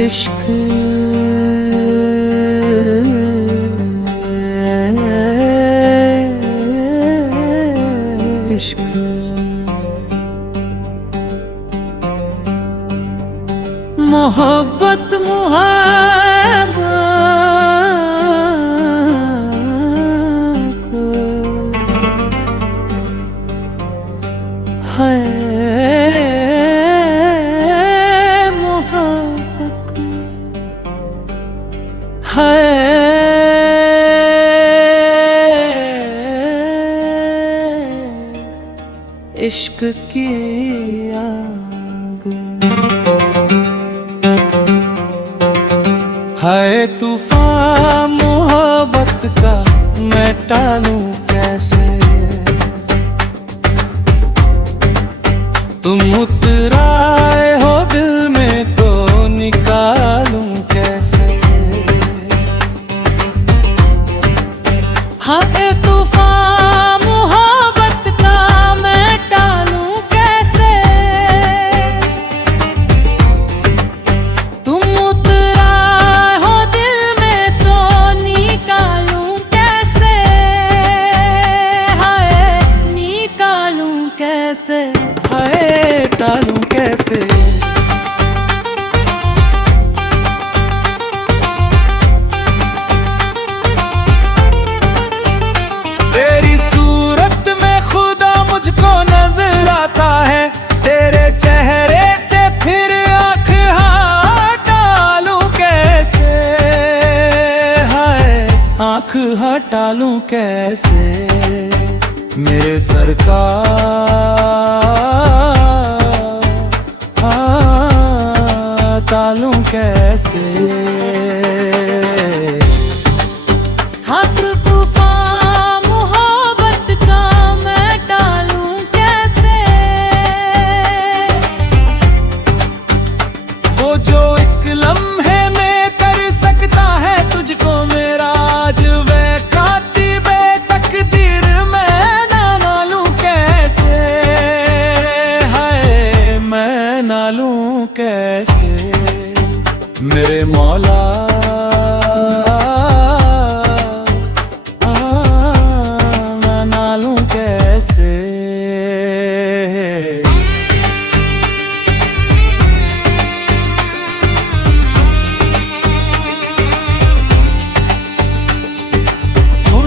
इश्क इश्क मोहब्बत है मोहब्बत है इश्क की आग है तूफान मोहब्बत का मैं टालूं कैसे तुम उतराए हो दिल में तो निकालूं कैसे हाँ तूफान मोहब्बत का मैं टालूं कैसे तुम उतराए हो दिल में तो निकालूं कैसे हाय निकालूं कैसे हाय टालूं कैसे तेरी सूरत में खुदा मुझको नजर आता है तेरे चेहरे से फिर आँख हटा लूं कैसे हाय आँख हटा लूं कैसे मेरे सरकार टालूं कैसे हाथ तूफान मोहब्बत का मैं टालूं कैसे वो जो एक लम्हे में कर सकता है तुझको मेरा आज वे कातिबे तकदीर मैं ना लूं कैसे हाय मैं ना लूं कैसे मेरे मौला मैं ना लूं कैसे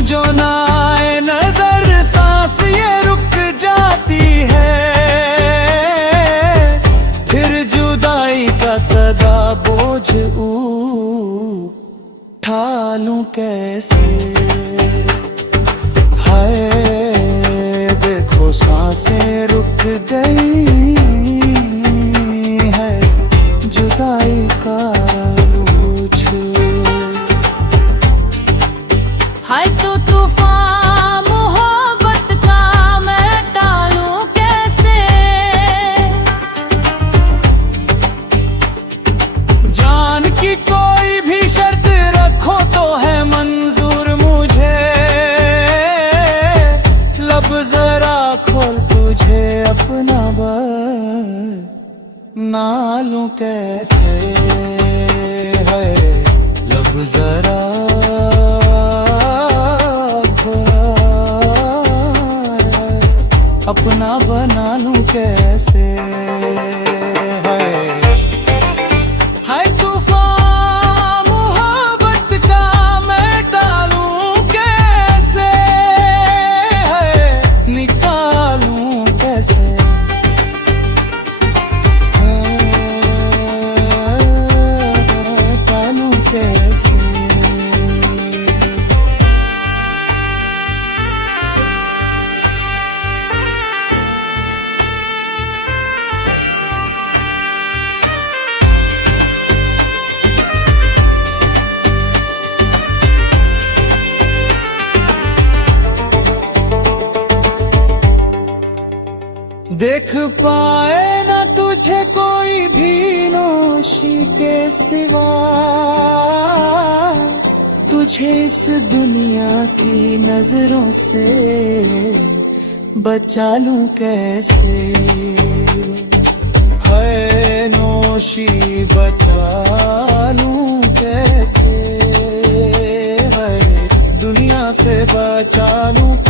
जो ना आए नजर सांस ये रुक जाती है फिर जुदाई का सदा बोझ उठा लूं कैसे हाय देखो सांसें रुक गई है जुदाई का बोझ हाय तो तूफान मोहब्बत का मैं टालूं कैसे जान की कोई भी शर्त रखो तो है मंजूर मुझे लब जरा खोल तुझे अपना बना लूं कैसे है लब जरा अपना बना लूं कैसे हाय तूफान मोहब्बत का मैं टालूं कैसे है निकालूं कैसे टालूं कैसे देख पाए ना तुझे कोई भी नौशी के सिवा तुझे इस दुनिया की नजरों से बचा लूं कैसे, है नौशी बचा लूं कैसे, है दुनिया से बचा लूं